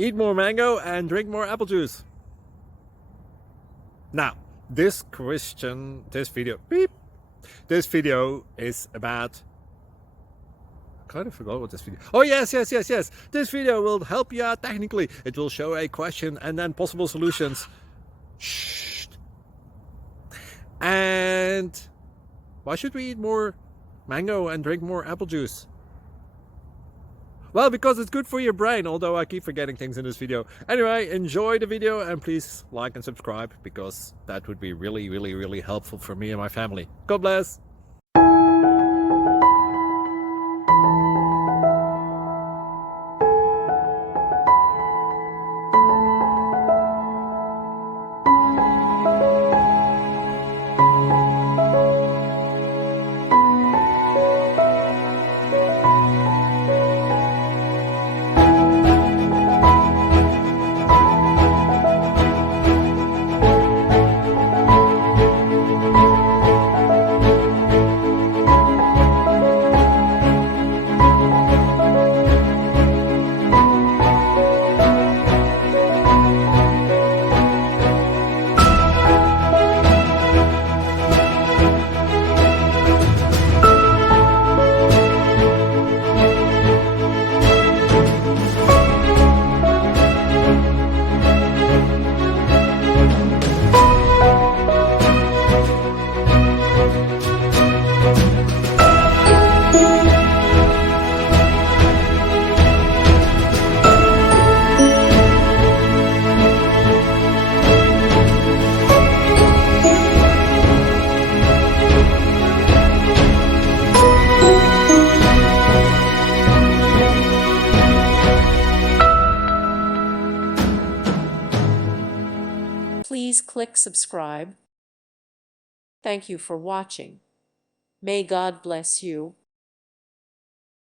Eat more mango and drink more apple juice. Now, this video is about... I kind of forgot what this video... Oh, yes. This video will help you out technically. It will show a question and then possible solutions. Shh. And why should we eat more mango and drink more apple juice? Well, because it's good for your brain, although I keep forgetting things in this video. Anyway, enjoy the video and please like and subscribe, because that would be really helpful for me and my family. God bless! Please click subscribe. Thank you for watching. May God bless you.